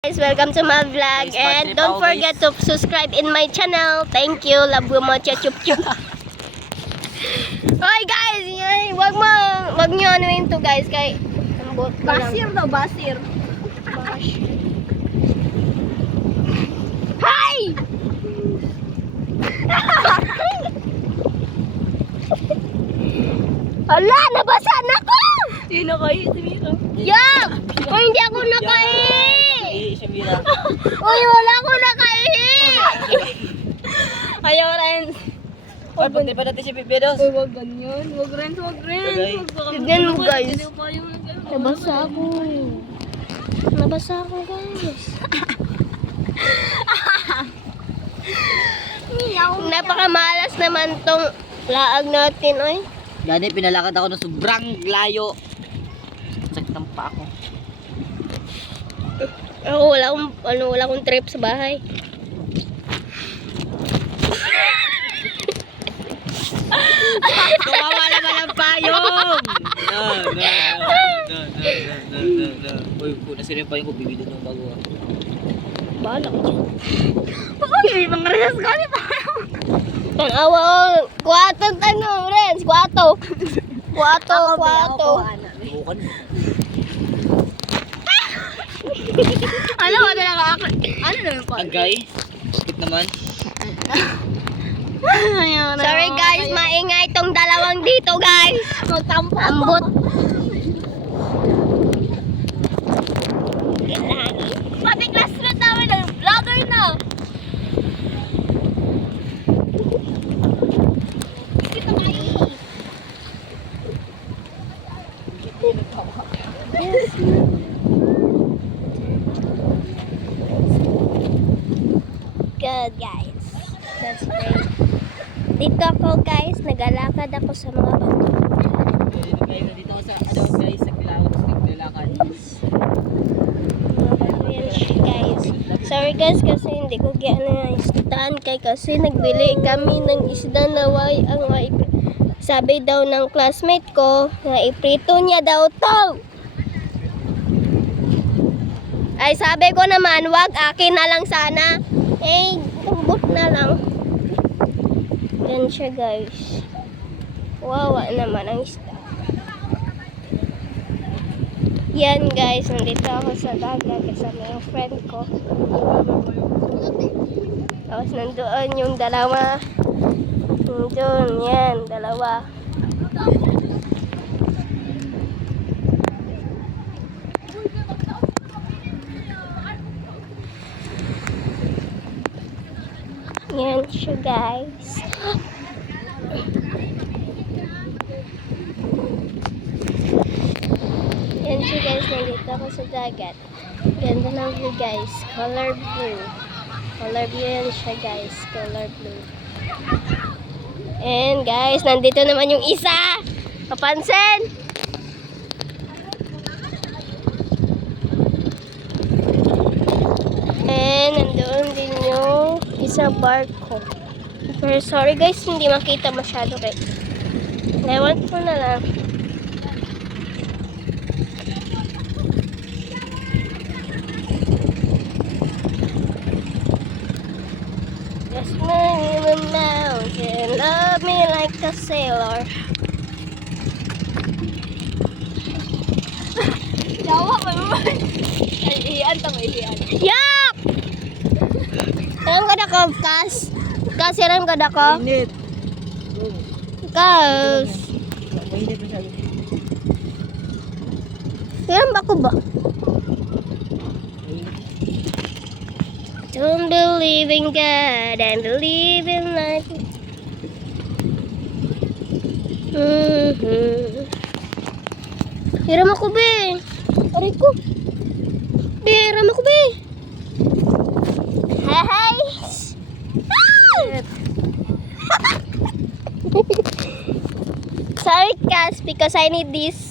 Guys, welcome to my vlog and don't forget to subscribe in my channel. Thank you. Love you much. Chup chup. Hoy guys, wag niyo anuin to guys kay Basir daw, basir. Hi! Ala, nabasa na ko! Hindi na kayo, Samira. Yak! Hoy, hindi ako nakahi! Uy, wala ako nakahi! Ayaw rin. Ay, punti pa natin si Pipidos. Uy, wag ganyan. Wag rin, wag rin. Tignan mo, guys. Hindi pa yung Nabasa ako. Nabasa ako, guys. Napakamalas naman tong laag natin, oy. Gani, pinalakad ako ng sobrang layo. Sakit ng pa ako. Ako, wala akong trip sa bahay. Kawawa naman ang payong! No. Uy, kung nasira yung payong ko, bibili ng bago. Bahala ko dyan. Uy, mga resas ka ni pa. Tanawa, oh. Kuwato, Renz. Kuwato. Kuwato. Bukan mo. Ano ba talaga ako? Ano naman pa? Agay. Sakit naman. Sorry guys, maingay tong dalawang dito guys. Magtampo. Ambot. Pati classmate namin na vlogger na. Kita kayo. Good guys. That's great. Dito ako guys, nag-alakad ako sa mga bato. Dito ako sa, guys, sa naglalakad. Ayan siya, guys. Sorry guys kasi hindi ko na isdaan kasi nagbili kami ng isda na sabi daw ng classmate ko na iprito niya daw to. Ay sabi ko naman wag, akin na lang sana. Eh, tumbot na lang. Yan siya guys. Wawa naman ang isda. Yan guys, nandito ako sa dagat kasama yung friend ko. Tapos nandoon yung dalawa. Nandoon, yan, dalawa. Yan siya guys. Yan siya guys, nandito ako sa dagat. Ganda ng view guys, color blue. Color blue yan siya guys, color blue. And guys, nandito naman yung isa. Papansin? And nandoon din yung isang barko. Pero sorry guys, hindi makita masyado guys. Ewan ko na lang. Just move the mountain, love me like a sailor. Yawa pa naman. Ay, ihian tama, ihian. Yak! Alam ka na ko, Kas? Kas, alam ka na ko? Mainit. Kas. Mainit masyado. Alam ba ko ba? Don't believe in God and believe in life. Hiram ako, be. Aray ko. Be, hiram ako, be. Hi! Sorry, Cass, because I need this.